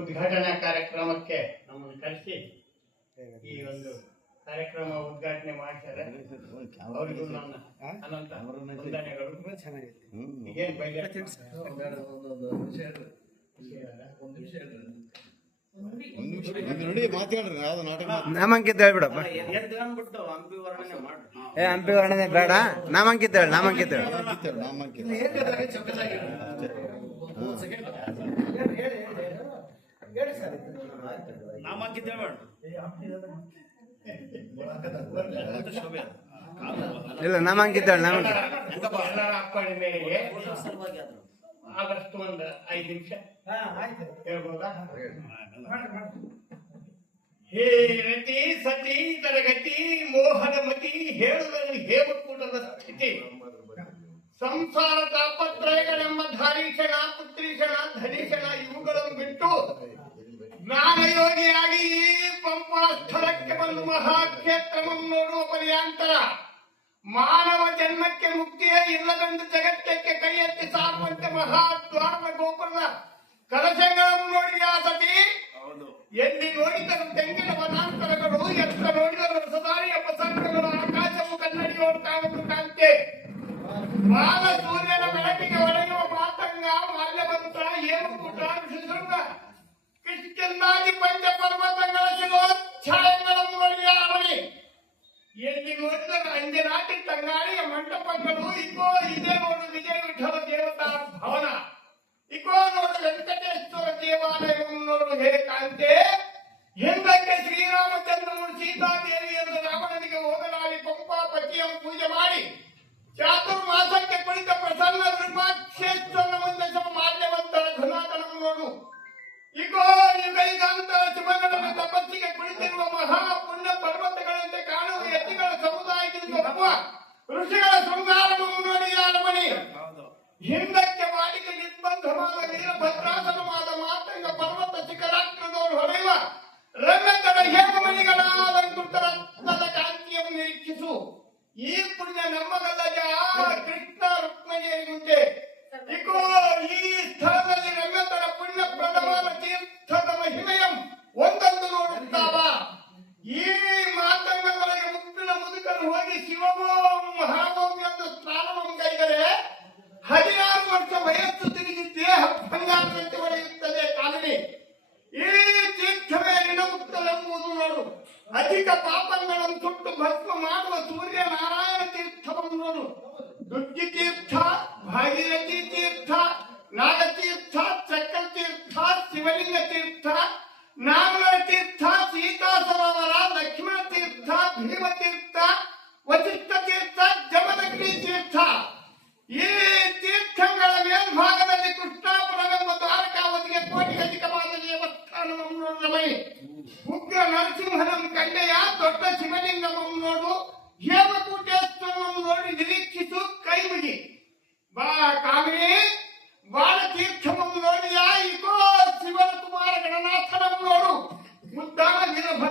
ಉದ್ಘಾಟನಾ ಕಾರ್ಯಕ್ರಮಕ್ಕೆ ನಮ್ಮನ್ನು ಕರೆಸಿ ಈ ಒಂದು ಕಾರ್ಯಕ್ರಮ ಉದ್ಘಾಟನೆ ಮಾಡ್ತಾರೆ ಅವರಿಗೂ ನನ್ನ ಅನಂತ ವಂದನೆಗಳು. ಈಗೇನ್ ನಾಮಂಕಿತ ಹೇಳ್ಬಿಡಪ್ಪ. ಹಂಪಿ ವರ್ಣನೆ ಮಾಡ್ರಿ ಏ ಹಂಪಿ ವರ್ಣನೆ ಬೇಡ. ನಾಮಂಕಿತ ಹೇಳಿ ನಾಮಂಕಿತ ಹೇಳಿ. ನಾಮಂಕಿತ ನಾಮಂಕಿತ ಇಲ್ಲ ನಾಮಂಕಿತ ಹೇಳಿ ನಾಮಂಕಿತ. ಎಲ್ಲರ ಅಪ್ಪಣೆ ಮೇರೆಗೆ ಆಗಸ್ಟ್ ಒಂದು ಐದು ನಿಮಿಷ. ಹೇಳ್ಬೋದಾ ಹೇ ರತಿ ಸತಿ ತರಗತಿ ಮೋಹನ ಮತಿ ಹೇಳುವ ಹೇಮಕೂಟದ ಸ್ಥಿತಿ ಸಂಸಾರ ತಾಪತ್ರಯಗಳೆಂಬ ಜ್ಞಾನಯೋಗಿಯಾಗಿ ಈ ಪಂಪಾ ಸ್ಥಳಕ್ಕೆ ಬಂದು ಮಹಾಕ್ಷೇತ್ರವನ್ನು ನೋಡುವ ಪರ್ಯಾಂತರ ಮಾನವ ಜನ್ಮಕ್ಕೆ ಮುಕ್ತಿಯೇ ಇಲ್ಲದಂದು ಜಗತ್ತಕ್ಕೆ ಕೈ ಎತ್ತಿ ಸಾರುವಂತೆ ಮಹಾದ್ವಾರದ ಗೋಪುರದ ಕಲಶಗಳನ್ನು ನೋಡಿದ ಸತಿ? ಎಲ್ಲಿ ನೋಡಿದರು ತೆಂಗಿನ ವನಾಂತರಗಳು ಎತ್ತ ನೋಡಿದರು ಸದಾರಿಯ ಪ್ರಸಂಗಗಳು ಆಕಾಶವು ಕನ್ನಡಿಯೋಡು ಕಾಣಲು ಕಾಂತೆ ಬಾಲ ಸೂರ್ಯನ ಬೆಳಕಿಗೆ ಒಳೆಯುವ ಮಾತಂಗ ಮಾಲ್ಯವಂತ ಕೂಡ ಋಷಿಶೃಂಗ ಕಿಷ್ಕಿಂದಾದಿ ಪಂಚ ಪರ್ವತಗಳ ಛಾಯೆಗಳನ್ನು ನೋಡಿದ ಅವನಿ ಎಲ್ಲಿ ನೋಡಿದ ಅಂಜನಾಟಿ ತಂಗಾಳಿಯ ಮಂಟಪಗಳು, ಇಕೋ, ಇದೇ ನೋಡು ವಿಜಯ ವಿಠಲ ದೇವತಾ ಭವನ. ಇಕೋ ನೋಡು ವೆಂಕಟೇಶ್ವರ ದೇವಾಲಯವನ್ನು ನೋಡು ಹೇ ಕಾಂತೆ. ಹಿಂದಕ್ಕೆ ಶ್ರೀರಾಮಚಂದ್ರನು ಸೀತಾದೇವಿಯನ್ನು ರಾವಣನಿಗೆ ಹೋಗಲಾಡಿ ಪಂಪ ಪತಿಯನ್ನು ಪೂಜೆ ಮಾಡಿ. ಚಾತುರ್ಮಾಸಕ್ಕೆ ಕುಳಿತ ಪ್ರಸನ್ನ ವಿರೂಪಾಕ್ಷೇಶ್ವರನ ಮುಂದೆ ಸಮ ಮಾಲ್ಯವಂತರ ಘನಾತನವನ್ನು ನೋಡು. ಇಗೋ ಯುಗೈಗಾಂತರ ಶಿವನಡನ ತಪಸ್ಸಿಗೆ ಕುಳಿತಿರುವ ಮಹಾ ಪುಣ್ಯ ಪರ್ವತಗಳಂತೆ ಕಾಣುವ ಯತಿಗಳ ಸಮುದಾಯದಿಂದ ಒಬ್ಬ ಋಷಿಗಳ ಶೃಂಗಾರವನ್ನು ನೋಡಿ ಅರಮಣಿ ಹಿಂದಕ್ಕೆ ವಾಡಿಕೆ ನಿರ್ಬಂಧವಾದ ವೀರಭದ್ರಾಸನವಾದ ಮಾತಂಗ ಪರ್ವತ ಶಿಖರಾಗ್ರದವರು ಹೊಳೆಯುವ ರಂಗದ ಹೇಮಮಣಿಗಳ ಅಲಂಕೃತ ರತ್ನದ ಕಾಂತಿಯನ್ನು ನಿರೀಕ್ಷಿಸು ಈ ಪುಣ್ಯ ನಮ್ಮಗಲ್ಲಜ ಕೃಷ್ಣ ರುಕ್ಮಿಣಿಯರಿಗುಂಟೆ ಈ ಸ್ಥಳದಲ್ಲಿ ರಂಗತರ ಪುಣ್ಯ ಪ್ರದವಾದ ತೀರ್ಥದ ಮಹಿಮೆಯಂ ಒಂದೊಂದು ನೋಡುತ್ತಾವ. ಈ ಮಾತಂಗಗಳಿಗೆ ಮುಪ್ಪಿನ ಮುದುಕರು ಹೋಗಿ ಶಿವಮೋಂ ಮಹಾಮೋಂ ಎಂದು ಸ್ನಾನವನ್ನು ಕೈದರೆ ಹದಿನಾರು ವರ್ಷ ವಯಸ್ಸು ತಿರುಗಿ ದೇಹ ಭಂಗಾರಂತೆ ಒಡೆಯುತ್ತದೆ ಕಾಲನಿ ಈ ತೀರ್ಥವೇ ಋಣಮುಕ್ತವೆಂಬುದು ನೋಡು. ಅಧಿಕ ಪಾಪಗಳನ್ನು ಸುಟ್ಟು ಭಸ್ಮ ಮಾಡುವ ಸೂರ್ಯ ನಾರಾಯಣ ತೀರ್ಥವನ್ನು भगीरथी तीर्थ नाग तीर्थ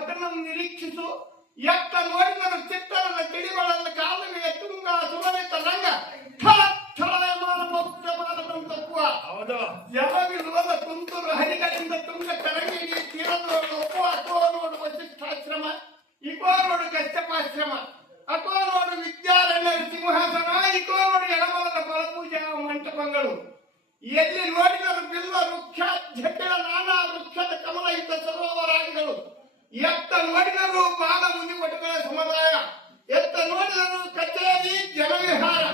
ವೀರಭದ್ರನನ್ನು ನಿರೀಕ್ಷಿಸು. ಎತ್ತ ನೋಡಿದರು ಚಿತ್ತರದ ತಿಳಿಗಳನ್ನು ಕಾಲುವೆಯ ತುಂಗ ಸುಮರಿತ ರಂಗ ಥಳ ಥಳಯಮಾನ ಮೌಢ್ಯಮಾನವನ್ನು ತಪ್ಪುವ. ಯಾವಾಗಿರುವಾಗ ತುಂತುರು ಹರಿಗಳಿಂದ ತುಂಗ ತರಂಗಿಗೆ ತೀರದವರು ಒಪ್ಪುವ ಅಥವಾ ನೋಡು ವಸಿಷ್ಠಾಶ್ರಮ ಇಕೋ ನೋಡು ಕಶ್ಯಪಾಶ್ರಮ ಅಥವಾ ನೋಡು ವಿದ್ಯಾರಣ್ಯ ಸಿಂಹಾಸನ ಇಕೋ ನೋಡು ಎಡಮಲದ ಫಲಪೂಜಾ ಮಂಟಪಗಳು. ಎಲ್ಲಿ ನೋಡಿದರು ಬಿಲ್ಲ ವೃಕ್ಷ ಎತ್ತ ನೋಡಿದರು ಬಾಲ ಮುನಿ ಒಟಗಳ ಸಮುದಾಯ ಎತ್ತ ನೋಡಿದರು ಕಚೇರಿ ಜನವಿಹಾರ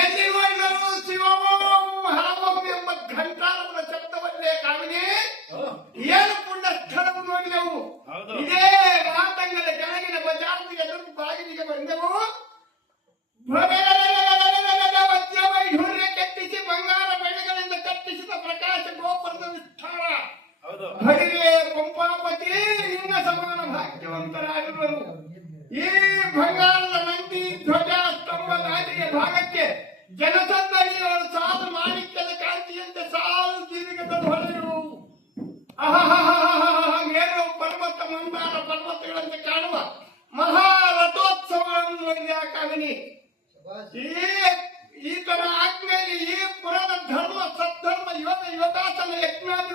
ಎಲ್ಲಿ ನೋಡಿದರು ಶಿವಮೋಂ ಹರಮಂ ಎಂಬ ಘಂಟಾರವನ ಶಬ್ದವನ್ನೇ ಮೇರು ಪರ್ವತ ಮಂದಾರ ಪರ್ವತಗಳಂತೆ ಕಾಣುವ ಮಹಾರಥೋತ್ಸವಗಳನ್ನು ನೋಡಿದ ಕಾಮಿನಿ ಈ ತರ ಆದ್ಮೇಲೆ ಈ ಪುರದ ಧರ್ಮ, ಸದ್ಧರ್ಮ, ಯೋಗ, ಯೋಗಾಸನ ಯಜ್ಞಾದಿಗಳು